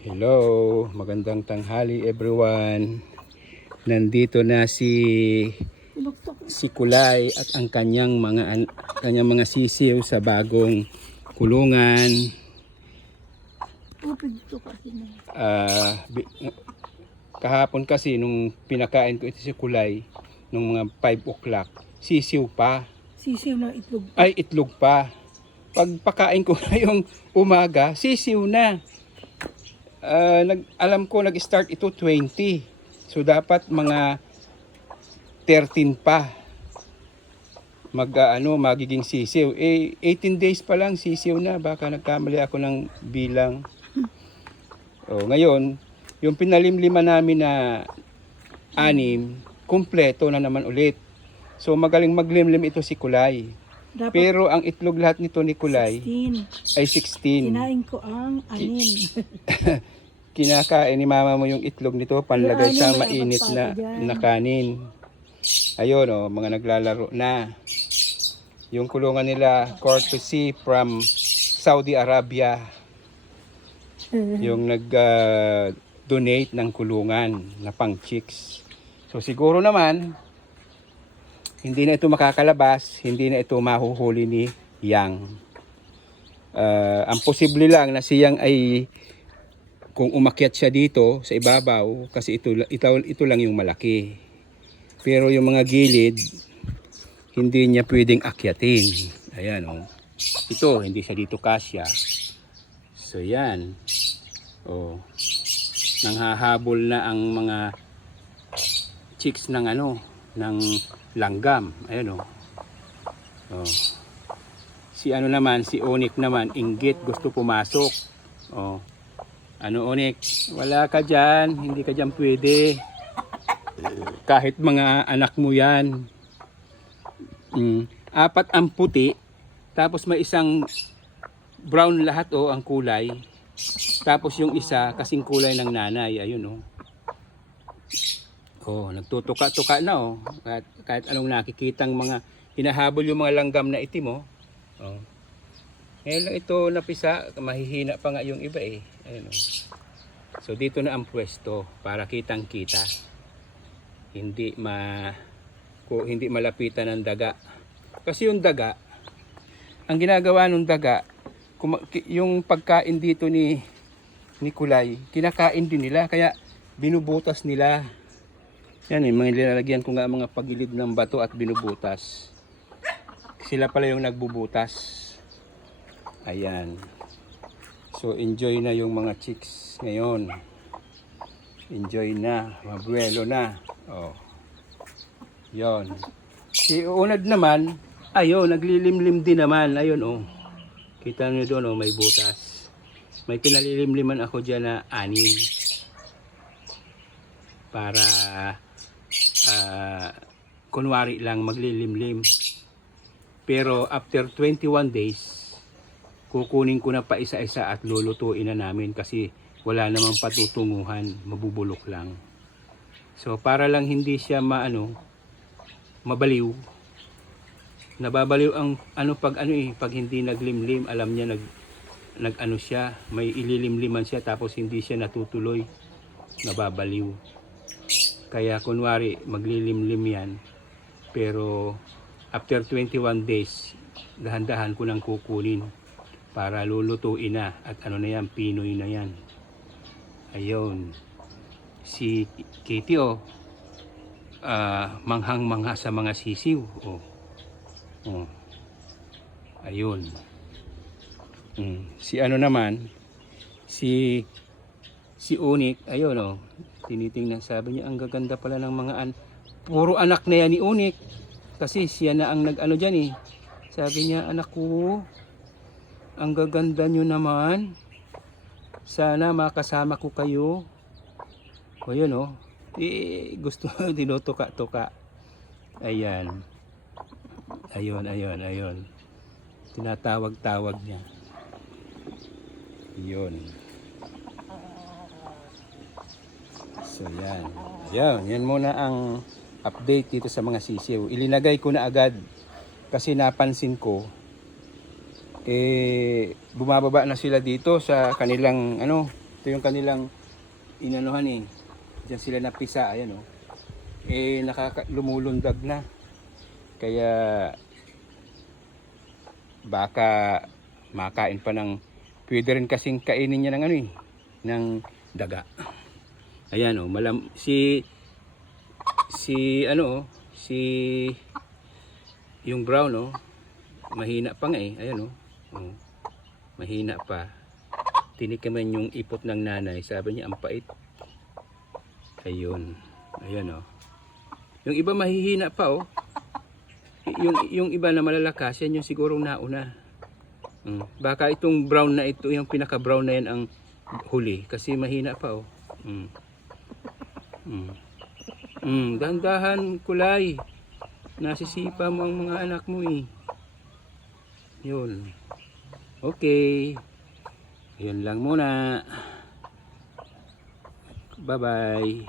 Hello, magandang tanghali everyone. Nandito na si Kulay at ang kanyang mga sisiw sa bagong kulungan. Kahapon kasi nung pinakain ko ito si Kulay nung mga 5 o'clock, sisiw pa. Sisiw na itlog. Ay, itlog pa. Pagpakain ko ngayong umaga, sisiw na. Alam ko nag-start ito 20. So dapat mga 13 pa magiging sisiw. 18 days pa lang sisiw na. Baka nagkamali ako ng bilang. Ngayon, yung pinalimlima namin na 6, kumpleto na naman ulit. So magaling maglimlim ito si Kulay. Dapat Pero ang itlog lahat nito ni Kulay 16. ay 16. Kinain ko ang 6. Kinakain ni mama mo yung itlog nito, panlagay sa May mainit apat pa na kanin. Ayun mga naglalaro na. Yung kulungan nila, courtesy from Saudi Arabia. Yung nag-donate ng kulungan na pang chicks. So siguro naman, hindi na ito makakalabas, hindi na ito mahuhuli ni Yang. Ang posible lang na si Yang ay kung umakyat siya dito sa ibabaw kasi ito lang yung malaki. Pero yung mga gilid hindi niya pwedeng akyatin. Ayan Ito hindi siya dito kasya. So yan. Nanghahabol na ang mga chicks ng ng langgam. Ayan Si si Onyx naman, inggit, gusto pumasok. Onyx, wala ka dyan, hindi ka dyan pwede. Kahit mga anak mo yan. 4 ang puti, tapos may isang brown lahat ang kulay. Tapos yung isa kasing kulay ng nanay, ayun nagtutuka-tuka na kahit anong nakikitang mga hinahabol yung mga langgam na itim Ngayon lang ito napisa, mahihina pa nga yung iba ayun So dito na ang pwesto para kitang-kita. Hindi malapitan ng daga. Kasi yung daga, ang ginagawa ng daga, yung pagkain dito ni Kulay, kinakain din nila kaya binubutas nila. Yan mga nilalagyan ko nga mga pagilid ng bato at binubutas. Sila pala yung nagbubutas. Ayan. So enjoy na yung mga chicks ngayon. Enjoy na, mabuelo na. Yon. Si Unad naman, naglilimlim din naman. Ayun Kita niyo doon may butas. May pinalilimliman ako diyan na 6. Para kunwari lang maglilimlim. Pero after 21 days, kukunin ko na pa isa-isa at lulutuin na namin kasi wala namang patutunguhan, mabubulok lang. So para lang hindi siya mabaliw. Nababaliw ang pag hindi naglimlim, alam niya siya, may ililimliman siya tapos hindi siya natutuloy, nababaliw. Kaya kunwari maglilimlim yan, pero after 21 days, dahan-dahan ko nang kukunin para lulutuin na at na yan, Pinoy na yan. Ayun. Si Kitty manghang-mangha sa mga sisiw. Ayun. Si naman, si Onyx, ayun tinitingnan, sabi niya, ang gaganda pala ng mga puro anak na yan ni Onyx. Kasi siya na ang dyan Sabi niya, anak ko, ang gaganda nyo naman. Sana makasama ko kayo. Ayun gusto tinutuka-tuka. Ayan. Ayun. Tinatawag-tawag niya. Yun. So yan muna ang update dito sa mga sisiw. Ilinagay ko na agad kasi napansin ko bumababa na sila dito sa kanilang Ito yung kanilang inanuhan eh. Diyan sila napisa, ayan oh. Eh lumulundag na. Kaya baka makain pa ng, pwede rin kasing kainin niya ng ano eh, ng daga. Ayan oh, si yung brown oh, mahina pa nga eh. Ayan oh. Oh, mahina pa. Tinikaman yung ipot ng nanay, sabi niya ang pait. Ayun. Ayan oh. Yung iba mahihina pa oh. Yung iba na malalakas, yan yung sigurong nauna. Baka itong brown na ito, yung pinaka brown na yan ang huli kasi mahina pa oh. Dahan-dahan kulay. Nasisipa mo ang mga anak mo eh. Yun. Okay. Yun lang muna. Bye-bye.